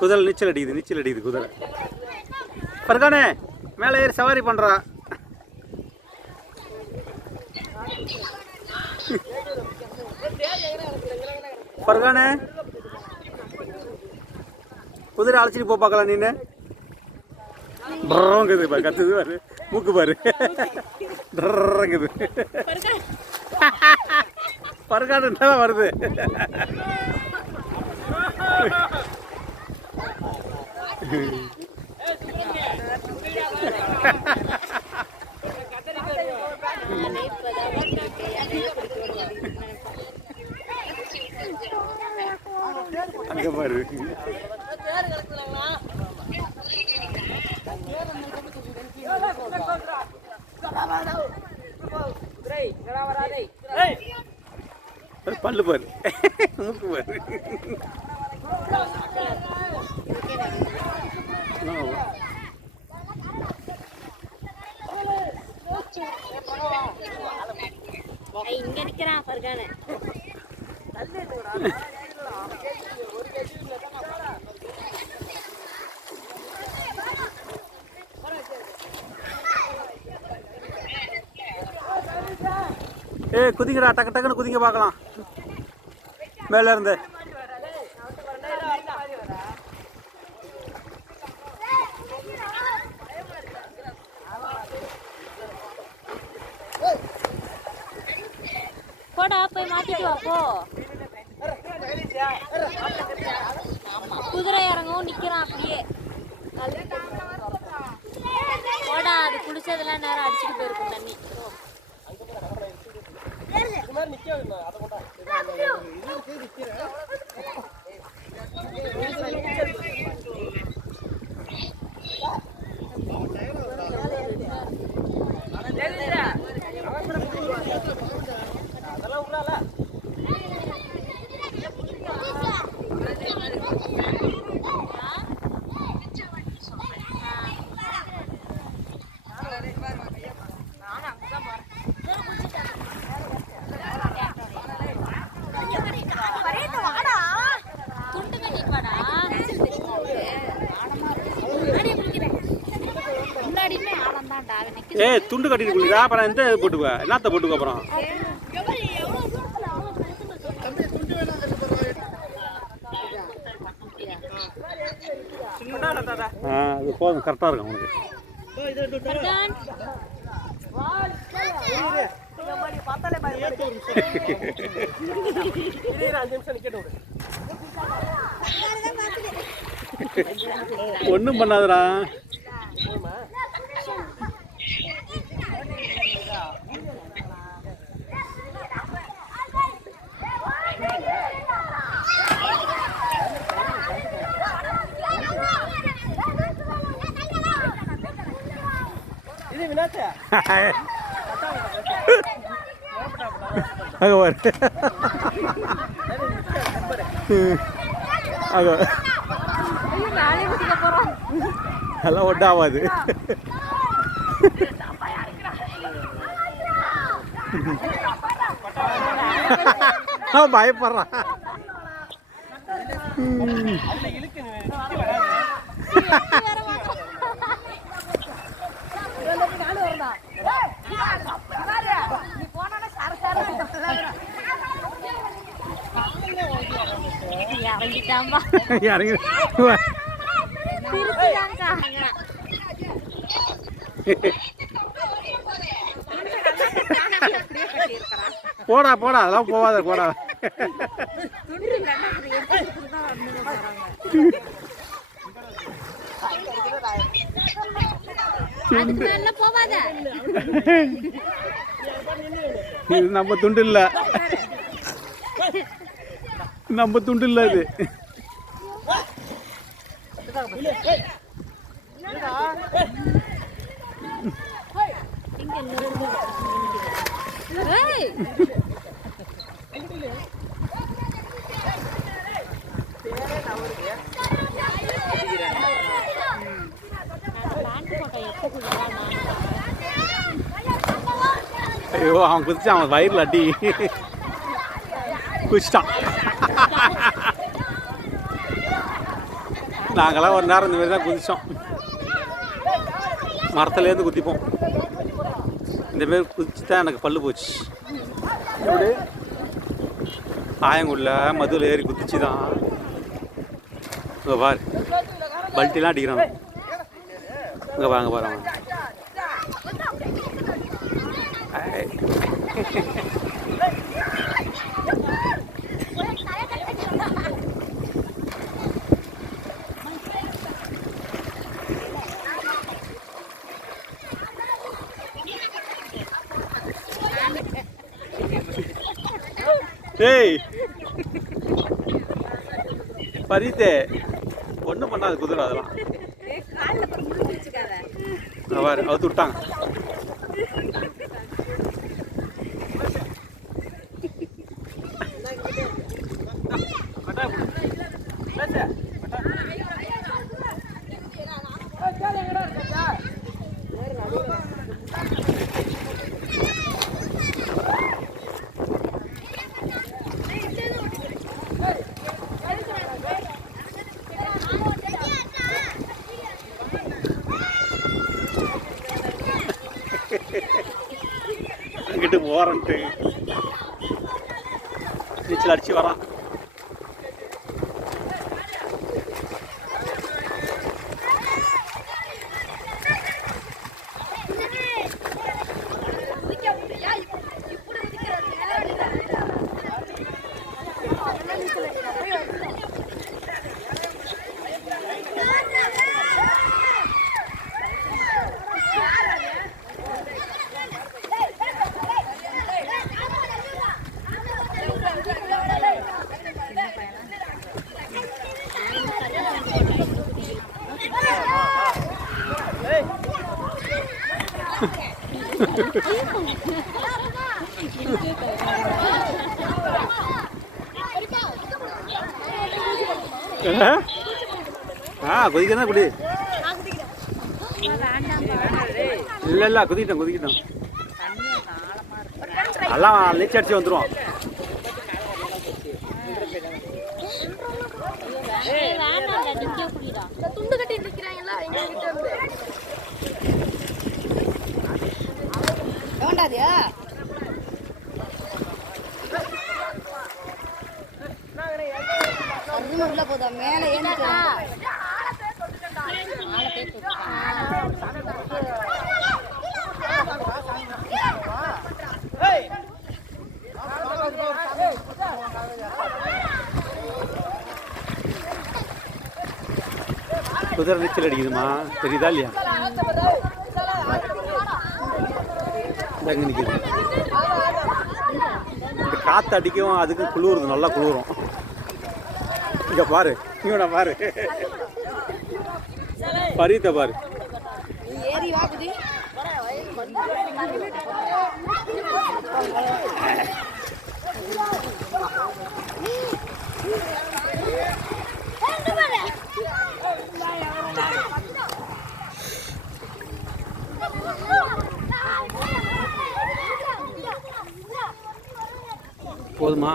குதிரை நீச்சல் அடிக்குது குதிரை. பர்கானே மேலே ஏறி சவாரி பண்ணுறா. பர்கானே குதிரை அழைச்சிட்டு போ பார்க்கலாம். நீனு ட்ரங்குது பாரு, கத்துது பாரு, மூக்கு பாரு ட்ரங்குது. பர்கானே நல்லா வருது. அங்க பாரு. பல்லு பாரு, மூக்கு பாரு. இங்க நிக்கிறான் பர்கானே. குதிங்கடா, டக்கு டக்குன்னு குதிங்க பார்க்கலாம் மேல இருந்து. போடா போய் மாட்டிட்டு வா போ. குதிரை இறங்கவும் நிக்கிறான் அப்படியே. போடா, அது குளிச்சதெல்லாம் நேரம் அடிச்சுட்டு போயிருக்கும் தண்ணி. துண்டு கட்டிட்டு குளிக்கா. அப்புறம் எந்த போட்டுக்குவா, என்னத்த போட்டுக்கோ அப்புறம். அது போதும், கரெக்டாக இருக்கும் உனக்கு. ஒன்றும் பண்ணாதடா. அதெல்லாம் ஒட்டாவாது. பயப்படுறான். இறங்கி போடா போடா, அதெல்லாம் போவாத போடா. இது நம்ம துண்டு இல்ல, நம்ம துண்டு இல்ல இது. ஐயோ அவன் குதிச்சான், அவன் வயிறில் அடி குதிச்சிட்டான். நாங்களாம் ஒரு நேரம் இந்த மாதிரி தான் குதித்தோம். மரத்துலேருந்து குதிப்போம். இந்தமாரி குதிச்சு தான் எனக்கு பல்லு போச்சு. எப்படி ஆயங்குள்ள மதுவில் ஏறி குதிச்சு தான் இங்கே பாரு பல்ட்டிலாம் அடிக்கிறாங்க. இங்கே வாங்க பாருங்க. ஏய் பரிதே ஒன்றும் பண்ணாது குதிரை. அதெல்லாம் பாரு அவுத்து விட்டாங்க. அங்கிட்டு போறன்ட்டு நீச்சல் அடிச்சு வரான். குதிக்கதான் குடி. இல்லை இல்லை குதிக்கிட்டோம். எல்லாம் நீச்சல் அடிச்சு வந்துடும். துண்டு கட்டி நிற்கிறாங்களா வேண்டாதியா உள்ள போதா மேலே குதிரை நீச்சல் அடிக்குதுமா, தெரியுதா இல்லையா? நிற்குது. இந்த காற்று அடிக்கவும் அதுக்கு குளிருது, நல்லா குளிரும். இங்கே பாரு, இவனை பாரு, பரித பாரு. போதுமா?